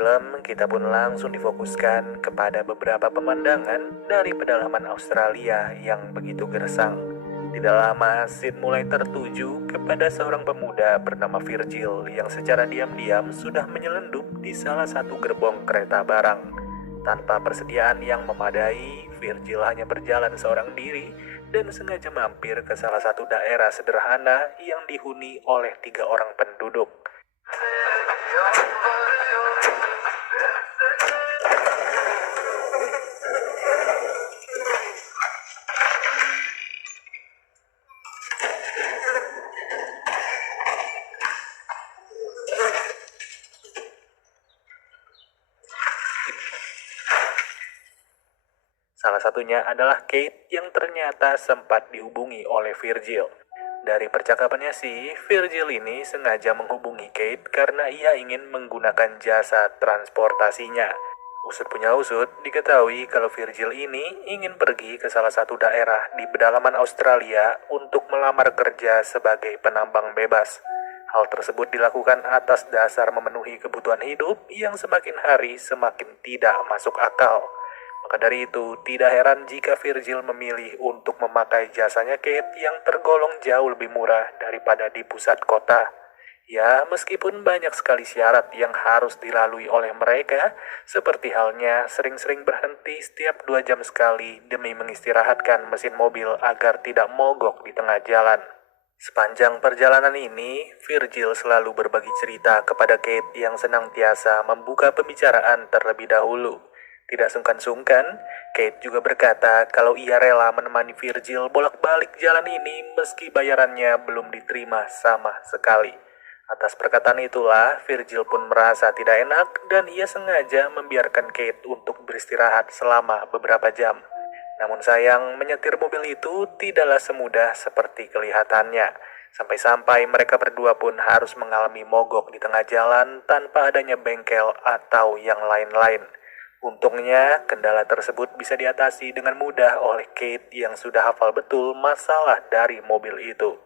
film, kita pun langsung difokuskan kepada beberapa pemandangan dari pedalaman Australia yang begitu gersang. Tidak lama, scene mulai tertuju kepada seorang pemuda bernama Virgil yang secara diam-diam sudah menyelundup di salah satu gerbong kereta barang. Tanpa persediaan yang memadai, Virgil hanya berjalan seorang diri dan sengaja mampir ke salah satu daerah sederhana yang dihuni oleh 3 orang penduduk. Salah satunya adalah Kate yang ternyata sempat dihubungi oleh Virgil. Dari percakapannya sih, Virgil ini sengaja menghubungi Kate karena ia ingin menggunakan jasa transportasinya. Usut punya usut, diketahui kalau Virgil ini ingin pergi ke salah satu daerah di pedalaman Australia untuk melamar kerja sebagai penambang bebas. Hal tersebut dilakukan atas dasar memenuhi kebutuhan hidup yang semakin hari semakin tidak masuk akal. Maka dari itu, tidak heran jika Virgil memilih untuk memakai jasanya Kate yang tergolong jauh lebih murah daripada di pusat kota. Ya, meskipun banyak sekali syarat yang harus dilalui oleh mereka, seperti halnya sering-sering berhenti setiap 2 jam sekali demi mengistirahatkan mesin mobil agar tidak mogok di tengah jalan. Sepanjang perjalanan ini, Virgil selalu berbagi cerita kepada Kate yang senantiasa membuka pembicaraan terlebih dahulu. Tidak sungkan-sungkan, Kate juga berkata kalau ia rela menemani Virgil bolak-balik jalan ini meski bayarannya belum diterima sama sekali. Atas perkataan itulah, Virgil pun merasa tidak enak dan ia sengaja membiarkan Kate untuk beristirahat selama beberapa jam. Namun sayang, menyetir mobil itu tidaklah semudah seperti kelihatannya. Sampai-sampai mereka berdua pun harus mengalami mogok di tengah jalan tanpa adanya bengkel atau yang lain-lain. Untungnya, kendala tersebut bisa diatasi dengan mudah oleh Kate yang sudah hafal betul masalah dari mobil itu.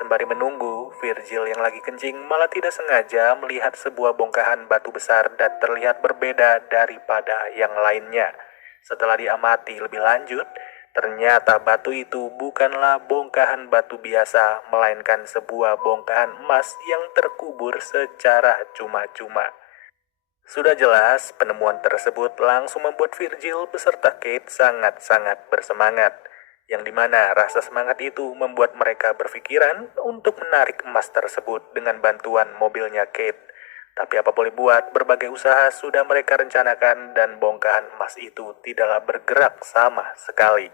Sembari menunggu, Virgil yang lagi kencing malah tidak sengaja melihat sebuah bongkahan batu besar dan terlihat berbeda daripada yang lainnya. Setelah diamati lebih lanjut, ternyata batu itu bukanlah bongkahan batu biasa, melainkan sebuah bongkahan emas yang terkubur secara cuma-cuma. Sudah jelas, penemuan tersebut langsung membuat Virgil beserta Kate sangat-sangat bersemangat. Yang dimana rasa semangat itu membuat mereka berpikiran untuk menarik emas tersebut dengan bantuan mobilnya Kate. Tapi apa boleh buat, berbagai usaha sudah mereka rencanakan dan bongkahan emas itu tidaklah bergerak sama sekali.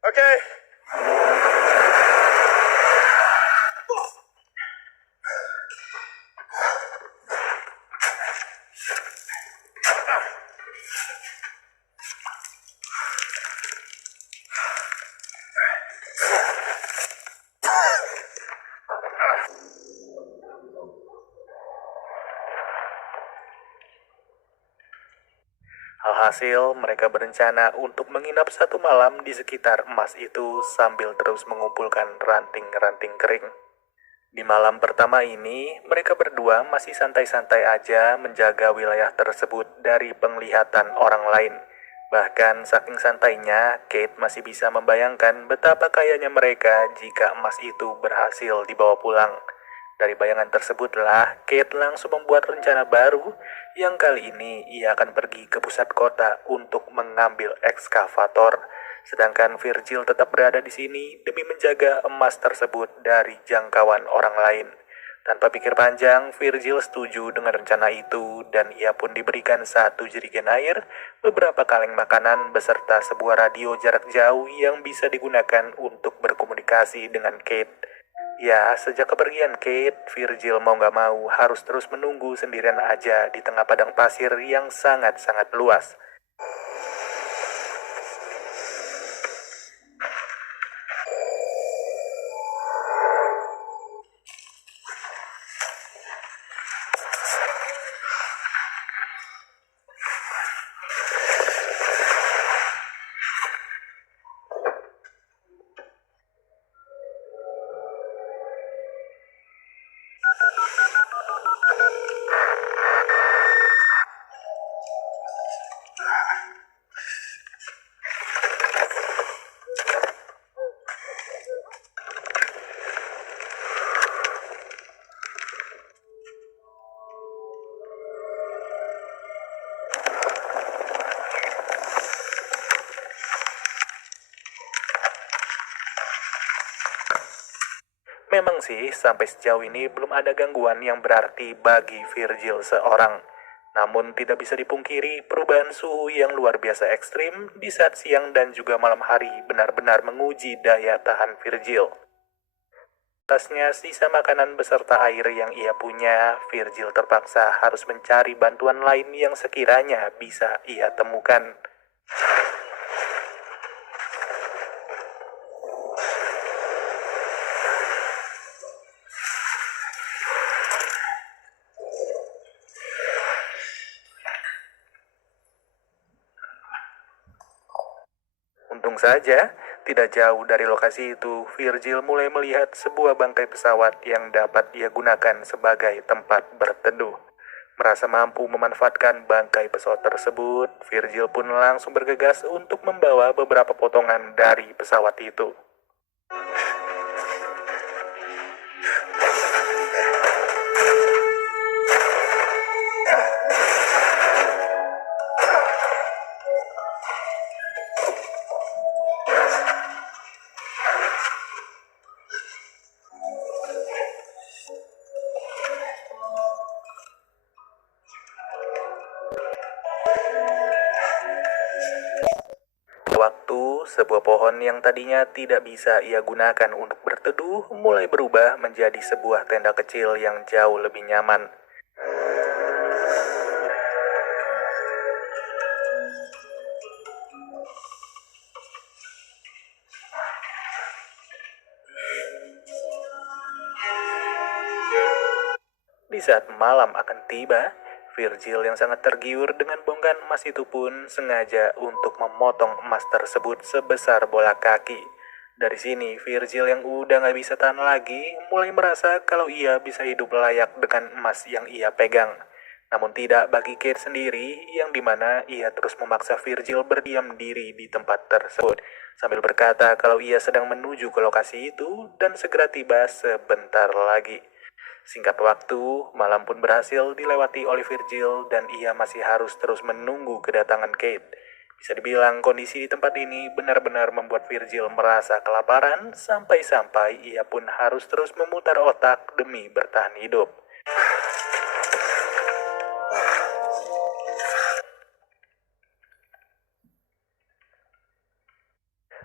Okay. Alhasil, mereka berencana untuk menginap 1 malam di sekitar emas itu sambil terus mengumpulkan ranting-ranting kering. Di malam pertama ini, mereka berdua masih santai-santai aja menjaga wilayah tersebut dari penglihatan orang lain. Bahkan saking santainya, Kate masih bisa membayangkan betapa kayanya mereka jika emas itu berhasil dibawa pulang. Dari bayangan tersebutlah, Kate langsung membuat rencana baru yang kali ini ia akan pergi ke pusat kota untuk mengambil ekskavator. Sedangkan Virgil tetap berada di sini demi menjaga emas tersebut dari jangkauan orang lain. Tanpa pikir panjang, Virgil setuju dengan rencana itu dan ia pun diberikan 1 jerigen air, beberapa kaleng makanan beserta sebuah radio jarak jauh yang bisa digunakan untuk berkomunikasi dengan Kate. Ya, sejak kepergian Kate, Virgil mau gak mau harus terus menunggu sendirian aja di tengah padang pasir yang sangat-sangat luas. Memang sih, sampai sejauh ini belum ada gangguan yang berarti bagi Virgil seorang. Namun tidak bisa dipungkiri, perubahan suhu yang luar biasa ekstrim di saat siang dan juga malam hari benar-benar menguji daya tahan Virgil. Atasnya sisa makanan beserta air yang ia punya, Virgil terpaksa harus mencari bantuan lain yang sekiranya bisa ia temukan. Untung saja, tidak jauh dari lokasi itu, Virgil mulai melihat sebuah bangkai pesawat yang dapat ia gunakan sebagai tempat berteduh. Merasa mampu memanfaatkan bangkai pesawat tersebut, Virgil pun langsung bergegas untuk membawa beberapa potongan dari pesawat itu. Waktu, sebuah pohon yang tadinya tidak bisa ia gunakan untuk berteduh mulai berubah menjadi sebuah tenda kecil yang jauh lebih nyaman. Di saat malam akan tiba, Virgil yang sangat tergiur dengan bongkahan emas itu pun sengaja untuk memotong emas tersebut sebesar bola kaki. Dari sini, Virgil yang udah gak bisa tahan lagi mulai merasa kalau ia bisa hidup layak dengan emas yang ia pegang. Namun tidak bagi Kate sendiri, yang dimana ia terus memaksa Virgil berdiam diri di tempat tersebut, sambil berkata kalau ia sedang menuju ke lokasi itu dan segera tiba sebentar lagi. Singkat waktu, malam pun berhasil dilewati oleh Virgil dan ia masih harus terus menunggu kedatangan Kate. Bisa dibilang kondisi di tempat ini benar-benar membuat Virgil merasa kelaparan sampai-sampai ia pun harus terus memutar otak demi bertahan hidup.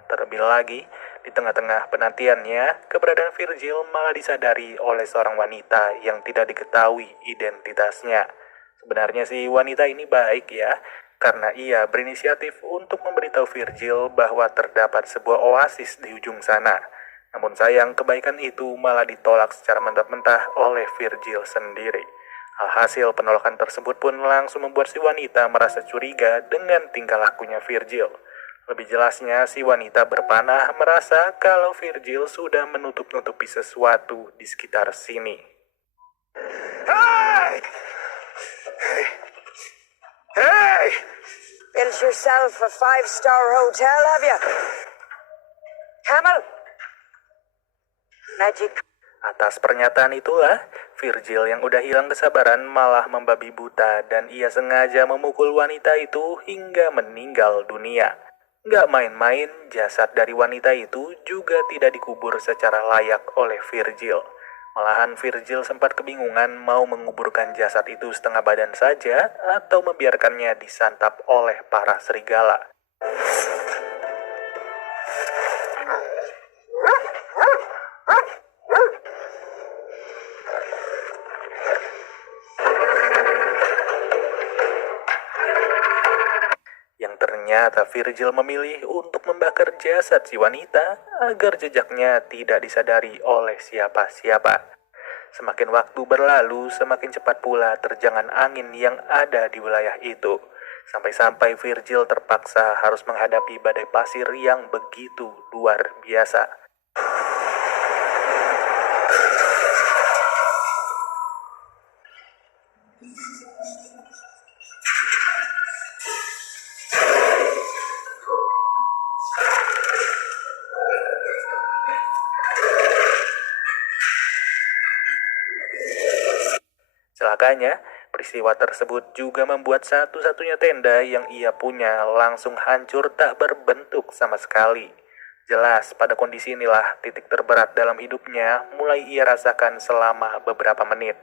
Terlebih lagi, di tengah-tengah penantiannya, keberadaan Virgil malah disadari oleh seorang wanita yang tidak diketahui identitasnya. Sebenarnya sih wanita ini baik ya, karena ia berinisiatif untuk memberitahu Virgil bahwa terdapat sebuah oasis di ujung sana. Namun sayang, kebaikan itu malah ditolak secara mentah-mentah oleh Virgil sendiri. Alhasil penolakan tersebut pun langsung membuat si wanita merasa curiga dengan tingkah lakunya Virgil. Lebih jelasnya, si wanita berpanah merasa kalau Virgil sudah menutup-nutupi sesuatu di sekitar sini. Hey! Hey! Built yourself a five-star hotel, have you? Camel? Magic. Atas pernyataan itulah, Virgil yang udah hilang kesabaran malah membabi buta dan ia sengaja memukul wanita itu hingga meninggal dunia. Nggak main-main, jasad dari wanita itu juga tidak dikubur secara layak oleh Virgil. Malahan Virgil sempat kebingungan mau menguburkan jasad itu setengah badan saja atau membiarkannya disantap oleh para serigala. Ternyata Virgil memilih untuk membakar jasad si wanita agar jejaknya tidak disadari oleh siapa-siapa. Semakin waktu berlalu, semakin cepat pula terjangan angin yang ada di wilayah itu. Sampai-sampai Virgil terpaksa harus menghadapi badai pasir yang begitu luar biasa. Celakanya, peristiwa tersebut juga membuat satu-satunya tenda yang ia punya langsung hancur tak berbentuk sama sekali. Jelas, pada kondisi inilah titik terberat dalam hidupnya mulai ia rasakan selama beberapa menit.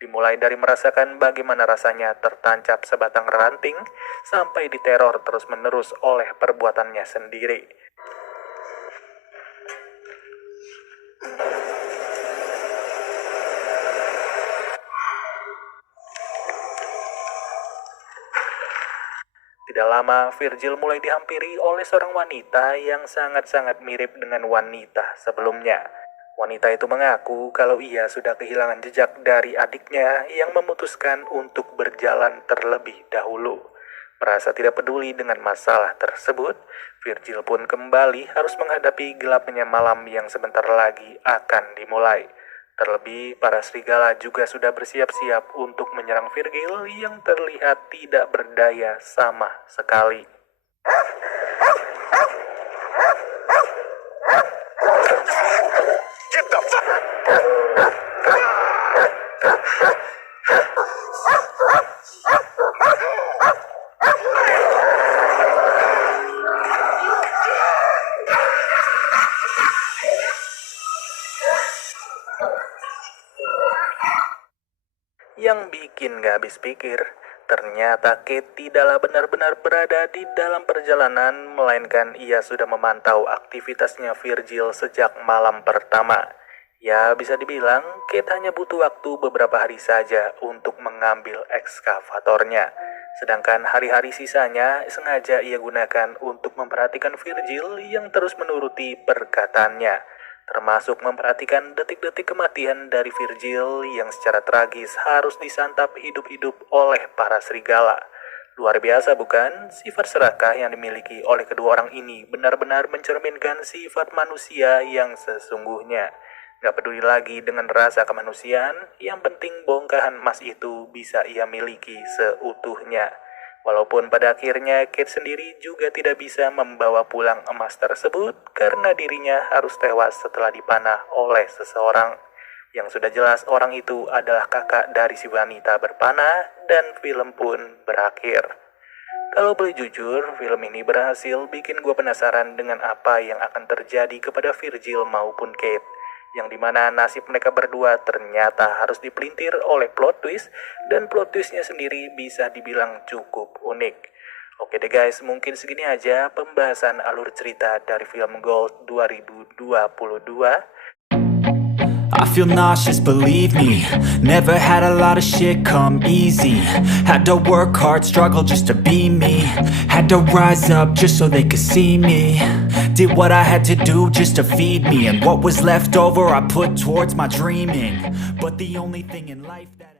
Dimulai dari merasakan bagaimana rasanya tertancap sebatang ranting, sampai diteror terus-menerus oleh perbuatannya sendiri. Tidak lama, Virgil mulai dihampiri oleh seorang wanita yang sangat-sangat mirip dengan wanita sebelumnya. Wanita itu mengaku kalau ia sudah kehilangan jejak dari adiknya yang memutuskan untuk berjalan terlebih dahulu. Merasa tidak peduli dengan masalah tersebut, Virgil pun kembali harus menghadapi gelapnya malam yang sebentar lagi akan dimulai. Terlebih, para serigala juga sudah bersiap-siap untuk menyerang Virgil yang terlihat tidak berdaya sama sekali. Get the fuck! Yang bikin gak habis pikir, ternyata Kate tidaklah benar-benar berada di dalam perjalanan, melainkan ia sudah memantau aktivitasnya Virgil sejak malam pertama. Ya, bisa dibilang Kate hanya butuh waktu beberapa hari saja untuk mengambil ekskavatornya. Sedangkan hari-hari sisanya sengaja ia gunakan untuk memperhatikan Virgil yang terus menuruti perkataannya, termasuk memperhatikan detik-detik kematian dari Virgil yang secara tragis harus disantap hidup-hidup oleh para serigala. Luar biasa bukan? Sifat serakah yang dimiliki oleh kedua orang ini benar-benar mencerminkan sifat manusia yang sesungguhnya. Gak peduli lagi dengan rasa kemanusiaan, yang penting bongkahan emas itu bisa ia miliki seutuhnya. Walaupun pada akhirnya Kate sendiri juga tidak bisa membawa pulang emas tersebut karena dirinya harus tewas setelah dipanah oleh seseorang. Yang sudah jelas orang itu adalah kakak dari si wanita berpanah dan film pun berakhir. Kalau boleh jujur, film ini berhasil bikin gue penasaran dengan apa yang akan terjadi kepada Virgil maupun Kate, yang dimana nasib mereka berdua ternyata harus dipelintir oleh plot twist, dan plot twistnya sendiri bisa dibilang cukup unik. Oke deh guys, mungkin segini aja pembahasan alur cerita dari film Gold 2022. I feel nauseous, believe me. Never had a lot of shit come easy. Had to work hard, struggle just to be me. Had to rise up just so they could see me. Did what I had to do just to feed me. And what was left over I put towards my dreaming. But the only thing in life that